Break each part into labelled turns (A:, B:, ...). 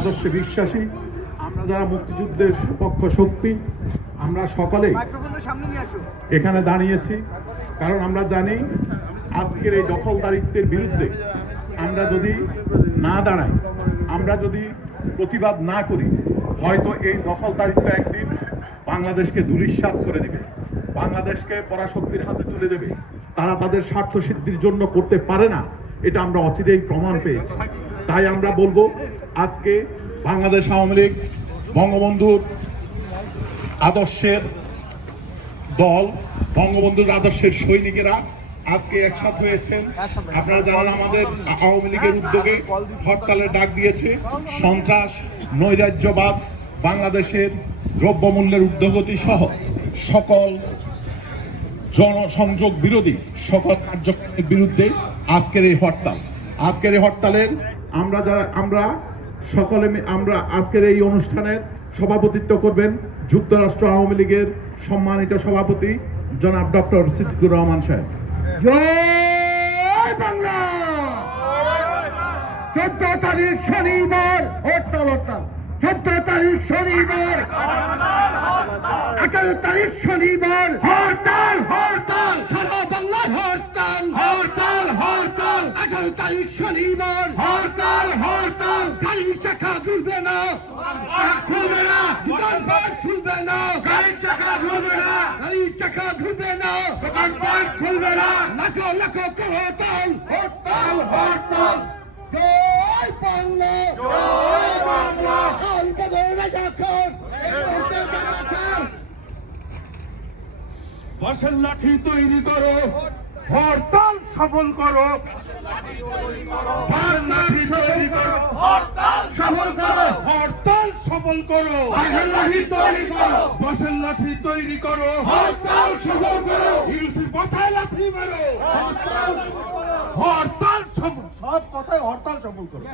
A: আদর্শে বিশ্বাসী আমরা যারা মুক্তিযুদ্ধের পক্ষ শক্তি আমরা সকলেই
B: আসো।
A: এখানে দাঁড়িয়েছি কারণ আমরা জানি আজকের এই দখলদারিত্বের বিরুদ্ধে আমরা যদি না দাঁড়াই আমরা যদি প্রতিবাদ না করি হয়তো এই দখলদারিত্ব একদিন বাংলাদেশকে দুলিশ্বাত করে দেবে বাংলাদেশকে পরাশক্তির হাতে তুলে দেবে। তারা তাদের স্বার্থ সিদ্ধির জন্য করতে পারে না এটা আমরা অচিরেই প্রমাণ পেয়েছি। তাই আমরা বলব আজকে বাংলাদেশ আওয়ামী লীগ বঙ্গবন্ধুর আদর্শের দল, বঙ্গবন্ধুর আদর্শের সৈনিকেরা আজকে একসাথ হয়েছেন। আপনারা জানেন আমাদের আওয়ামী লীগের উদ্যোগে হরতালের ডাক দিয়েছে। সন্ত্রাস, নৈরাজ্যবাদ, বাংলাদেশের দ্রব্যমূল্যের ঊর্ধ্বগতি সহ সকল জনসংযোগ বিরোধী সকল কার্যক্রমের বিরুদ্ধে আজকের এই হরতাল। আজকের এই হরতালের আমরা যারা, আমরা সকলে আমরা আজকের এই অনুষ্ঠানের সভাপতিত্ব করবেন যুক্তরাষ্ট্র আওয়ামী লীগের সম্মানিত সভাপতি জনাব ডক্টর সিদ্দিকুর রহমান সাহেব।
B: চোদ্দ তারিখ শনিবার, হরতাল হরতাল। চোদ্দ তারিখ শনিবার, আঠারো তারিখ শনিবার, হরতাল হরতাল হরতাল আঠারো তারিখ শনিবার হরতাল হরতাল। গাড়ির চাকা ঘুরবে না। খুলবে না। দোকানপাট খুলবে না। গাড়ির চাকা ঘুরবে না। গাড়ির চাকা ঘুরবে না। দোকানপাট খুলবে না। লাখো লাখো করতাল হরতাল হরতাল। জয় বাংলা। জয় বাংলা। বাসের লাঠি তৈরি করো। হরতাল সফল করো। হরতাল সফল করো। হরতাল সফল করো। বাসের লাঠি তৈরি করো। বাসের লাঠি তৈরি করো। হরতাল সফল করো। ইউসি মাথায় লাঠি মারো। হরতাল হরতাল সফল সব কথায় হরতাল সফল করো।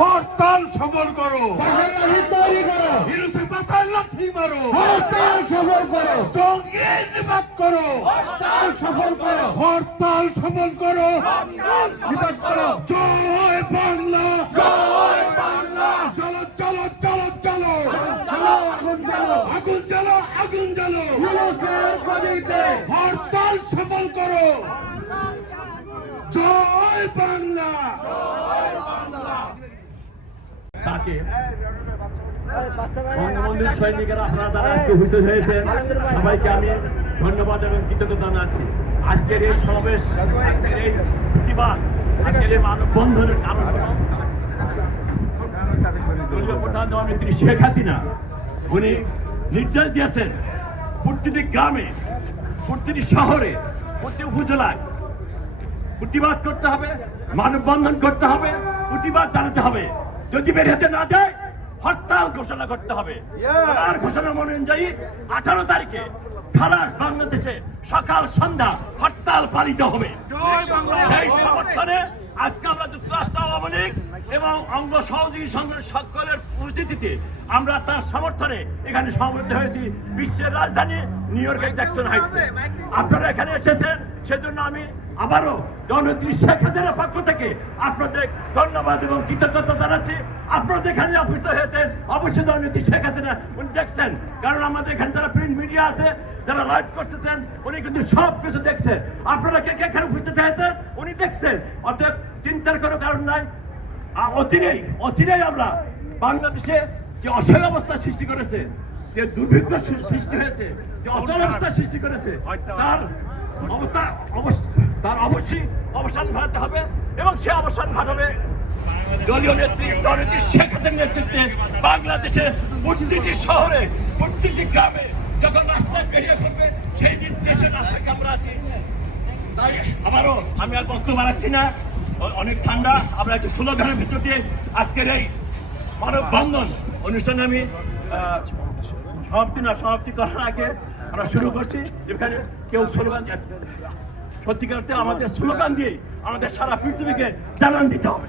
B: হরতাল সফল করো। বাসের লাঠি তৈরি করো। ইউসি মাথায় লাঠি মারো। হরতাল সফল করো। জঙ্গি নিবাদ করো। হরতাল সফল করো। হরতাল সফল করো। নিবাদ করো। জয় বাংলা। জয় বাংলা। চলো চলো চলো চলো। চলো আগুন জ্বালো। আগুন জ্বালো আগুন জ্বালো। হরতাল সফল করো। জয় বাংলা।
C: তাকে বঙ্গবন্ধুর সৈনিকেরা আপনারা যারা আজকে উপস্থিত হয়েছেন সবাইকে আমি ধন্যবাদ এবং কৃতজ্ঞতা জানাচ্ছি। আজকের এই সমাবেশ আজকের এই প্রতিবাদ আজকের এই মানববন্ধনের কারণ দলীয় প্রধান শেখ হাসিনা উনি নির্দেশ দিয়েছেন প্রতিটি গ্রামে প্রতিটি শহরে প্রতি উপজেলায় প্রতিবাদ করতে হবে মানববন্ধন করতে হবে প্রতিবাদ জানাতে হবে। যদি বের হতে না দেয় হরতাল ঘোষণা করতে হবে। আর ঘোষণা মনে অনুযায়ী আঠারো তারিখে। সারা বাংলাদেশে সকাল সন্ধ্যা হরতাল পালিত হবে। সেই সমর্থনে আজকে আমরা যুক্তরাষ্ট্র আওয়ামী লীগ এবং অঙ্গ সহযোগী সংঘের সকলের উপস্থিতিতে আমরা তার সমর্থনে এখানে সমবেত হয়েছি বিশ্বের রাজধানী নিউ ইয়র্কের জ্যাকসন হাইটসে। আপনারা এখানে এসেছেন সেজন্য আমি আবারও জননেত্রী শেখ হাসিনার পক্ষ থেকে আপনাদের ধন্যবাদ এবং কৃতজ্ঞতা জানাচ্ছি। আপনারা যেখানে অফিসে হয়েছেন অবশ্যই জননেত্রী শেখ হাসিনা উনি দেখছেন। কারণ আমাদের এখানে যারা প্রিন্ট মিডিয়া আছে যারা লাইভ করতেছেন উনি কিন্তু সব কিছু দেখছেন আপনারা কে কে এখানে উপস্থিত হয়েছেন? উনি দেখছেন। অতএব চিন্তার কোনো কারণ নাই। অচিরেই অচিরেই আমরা। বাংলাদেশে যে অসহায় অবস্থা সৃষ্টি করেছে যে দুর্ভিক্ষ সৃষ্টি হয়েছে যে অচল অবস্থা সৃষ্টি করেছে তার অবস্থা অবস- তার অবশ্যই অবসান ঘটাতে হবে এবং সে অবসান ঘটাবে। দলীয় নেত্রী জননেত্রী শেখ হাসিনার নেতৃত্বে বাংলাদেশের প্রতিটি শহরে, প্রতিটি গ্রামে যখন রাস্তায় বেরিয়ে পড়বে, সেই নির্দেশে রাস্তায় আমরা আছি। তাই আমারও, আমি আর বক্তব্য বাড়াচ্ছি না। অনেক ঠান্ডা। আমরা একটু স্লোগানের ভিতর দিয়ে আজকের এই মানববন্ধন অনুষ্ঠানে আমি সমাপ্তি না, সমাপ্তি করার আগে আমরা শুরু করছি। এখানে কেউ স্লোগান সত্যিকার অর্থে আমাদের স্লোগান দিয়ে আমাদের সারা পৃথিবীকে জানান দিতে হবে।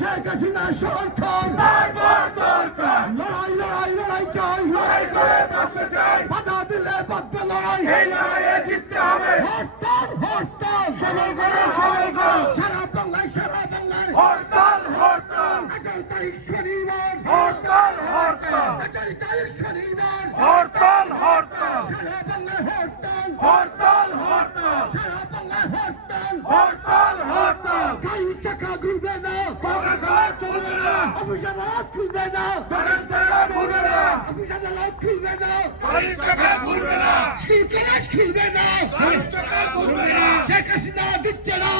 B: শেখ হাসিনা সরকার লড়াই লড়াই লড়াই চাই লড়াই করে বাঁচতে চাই বাধা দিলে বাঁচবে লড়াই এই লড়াইয়ে জিততে হবে হরতাল হরতাল। সবল করো সবল করো সারা বাংলায় সারা বাংলায় হরতাল হরতাল। এগারো তারিখ শনিবার হরতাল হরতাল এগারো তারিখ শনিবার হরতাল হরতাল সারা বাংলায় হরতাল হরতাল হরতাল সারা বাংলায় হরতাল হরতাল হরতাল গাড়ি টাকা ঘুরবে না পাকা খেলা চলবে না অফিস আদালত খুলবে না দোকান টাকা ঘুরবে না অফিস আদালত খুলবে না গাড়ি টাকা ঘুরবে না স্কুল কলেজ খুলবে না গাড়ি টাকা ঘুরবে না শেখ হাসিনা দিচ্ছে না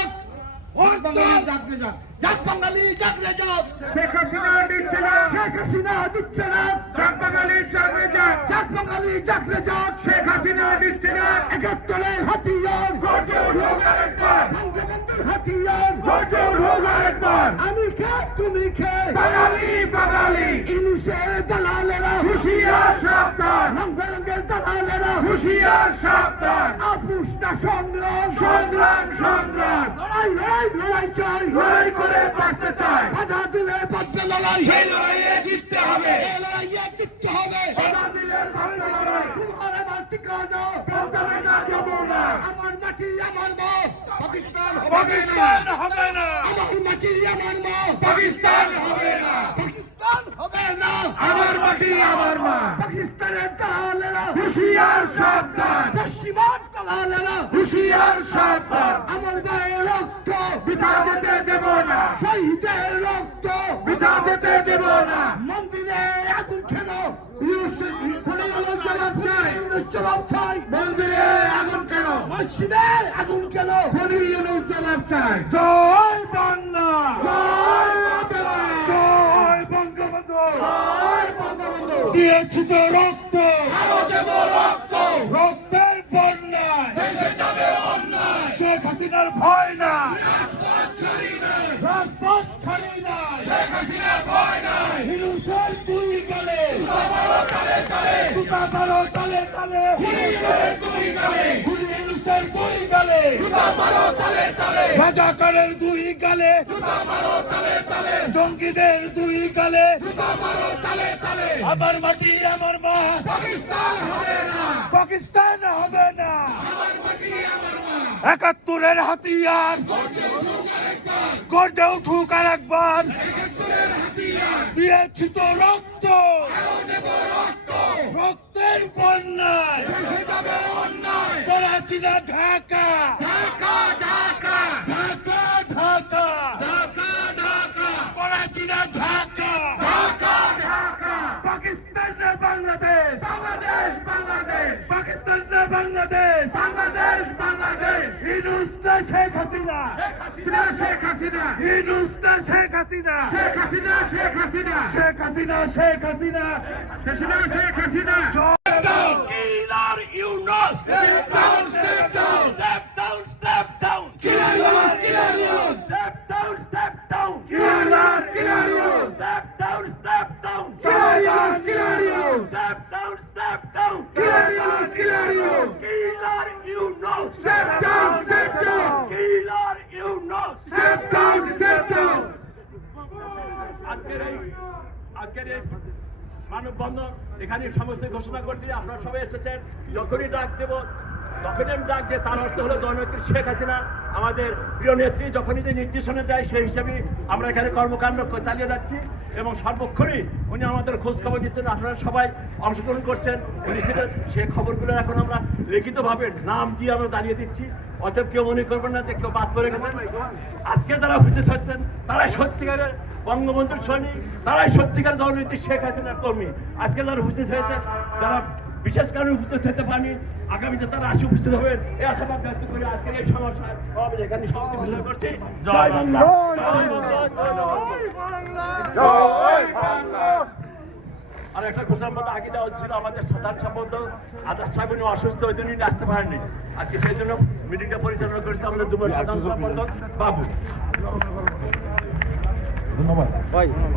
B: ভোট বাঙালি ডাকলে যাক যাক বাঙালি ডাকলে যাক শেখ হাসিনা দিচ্ছে না। শেখ হাসিনা দিচ্ছে না। যাক বাঙালি ডাকলে যাক যাক বাঙালি ডাকলে যাক শেখ হাসিনা দিচ্ছে না। একাত্তরের হাতিয়ার। গর্জে উঠুক আরেকবার। বঙ্গবন্ধুর হাতিয়ার। গর্জে উঠুক আরেকবার। আমি খে তুমি খে বাঙালি বাঙালি। ইনুসের দালালেরা। হুশিয়ার সাবধান। রং বেরঙ্গের দালালেরা। হুশিয়ার সাবধান। আপুষ্টা সংগ্রাম। সংগ্রাম সংগ্রাম। লড়াই লড়াই লড়াই চাই। লড়াই করে বাঁচতে চাই। বাধা দিলে বাঁচতে লড়াই। সেই লড়াইয়ে জিততে হবে। এই লড়াইয়ে জিততে হবে। বাধা দিলে বাঁচতে লড়াই। তোমার আমার ঠিকানা। বদলাবে না যাব না। আমার মাটি আমার মা পাকিস্তান হবে না। হবে না। আমার মাটি আমার মা পাকিস্তান হবে না। পাকিস্তান হবে না। আমার মাটি আমার মা পাকিস্তানের দালালেরা হুশিয়ার সাবধান। পশ্চিমার দালালেরা হুশিয়ার সাবধান আমার গায়ে রক্ত। বিধা যেতে দেব না। শহীদের রক্ত। বিধা যেতে দেব না। মন্দিরে আগুন খেল। মন্দিরে আগুন কেন মসজিদে আগুন কেন জবাব চাই। জয় বাংলা। জয় বাংলা। জয় বঙ্গবন্ধু। জয় বঙ্গবন্ধু। দিয়েছি তো রক্ত। রক্ত শেখ হাসিনার ভয় না রাজপথ ছাড়ি না রাজপথ ছাড়ি না শেখ হাসিনার ভয় নাই। হিন্দুস্তান দুই কালে। তালে তালে তালে দুই জুতা মারো তালে তালে জঙ্গিদের দুই তালে আমার মাটি, আমার মা। পাকিস্তান হবে না। পাকিস্তান হবে না একাত্তরের হাতিয়ার। গর্জে উঠুক আর একবার দিয়েছি তো রক্ত। রক্ত। রক্তের বন্যায়। করাচি না ঢাকা। ঢাকা ঢাকা। ঢাকা ঢাকা। ঢাকা ঢাকা। করাচি না ঢাকা। ঢাকা ঢাকা। পাকিস্তান না বাংলাদেশ। বাংলাদেশ বাংলাদেশ। পাকিস্তান না Bangladesh. Bangladesh Bangladesh. Hindustan Sheikh Hasina. Sheikh Hasina Hindustan Sheikh Hasina. Sheikh Hasina Sheikh Hasina. Sheikh Hasina Sheikh Hasina. Hasina Sheikh Hasina.
C: down,
B: step down, step down.
C: Step down, step down.
B: Kirarlar, kirarlar.
C: Step down, step down.
B: Kirarlar, kirarlar.
C: Step down, step down.
B: Kirarlar, kirarlar.
C: Step down, step down.
B: Kirarlar, kirarlar. Kirarlar,
C: you know.
B: Step down, step down.
C: Kirarlar, you know.
B: Step down, step down.
C: Askeri, askeri. মানববন্ধন এখানে সমস্ত ঘোষণা করছি, আপনারা সবাই এসেছেন। যখনই ডাক দেব, তখনই আমি ডাক দিয়ে তার অর্থ হলো জননেত্রী শেখ হাসিনা, আমাদের প্রিয় নেত্রী, যখনই যে নির্দেশনা দেয়, সেই হিসাবে আমরা এখানে কর্মকাণ্ড চালিয়ে যাচ্ছি এবং সর্বক্ষণই উনি আমাদের খোঁজ খবর দিচ্ছেন আপনারা সবাই অংশগ্রহণ করছেন। উনি সেটা সেই খবরগুলো এখন আমরা লিখিতভাবে নাম দিয়ে আমরা দাঁড়িয়ে দিচ্ছি। অতএব কেউ মনে করবেন না যে কেউ বাদ পড়ে গেছেন। আজকে যারা উপস্থিত হচ্ছেন, তারাই সত্যিকারের বঙ্গবন্ধুর সৈনিক, তারাই সত্যিকার দলনীতি শেখ হাসিনার কর্মী। আজকে যারা উপস্থিত হয়েছে, যারা বিশেষ কারণে উপস্থিত হতে পারেনি, আগামীতে তারা আসে উপস্থিত হবেন। এই আশাবাদ ব্যক্ত করে আজকের এই সমস্যা ঘোষণা করছি। আর একটা ঘোষণার মতো আগে দেওয়া ছিল আমাদের সাধারণ সম্পাদক আদার সাহেব, উনি অসুস্থ ওই জন্য আসতে পারেননি। আজকে সেই জন্য মিটিংটা পরিচালনা করেছে আমাদের দুবার সাধারণ সম্পাদক বাবু।
A: ধন্যবাদ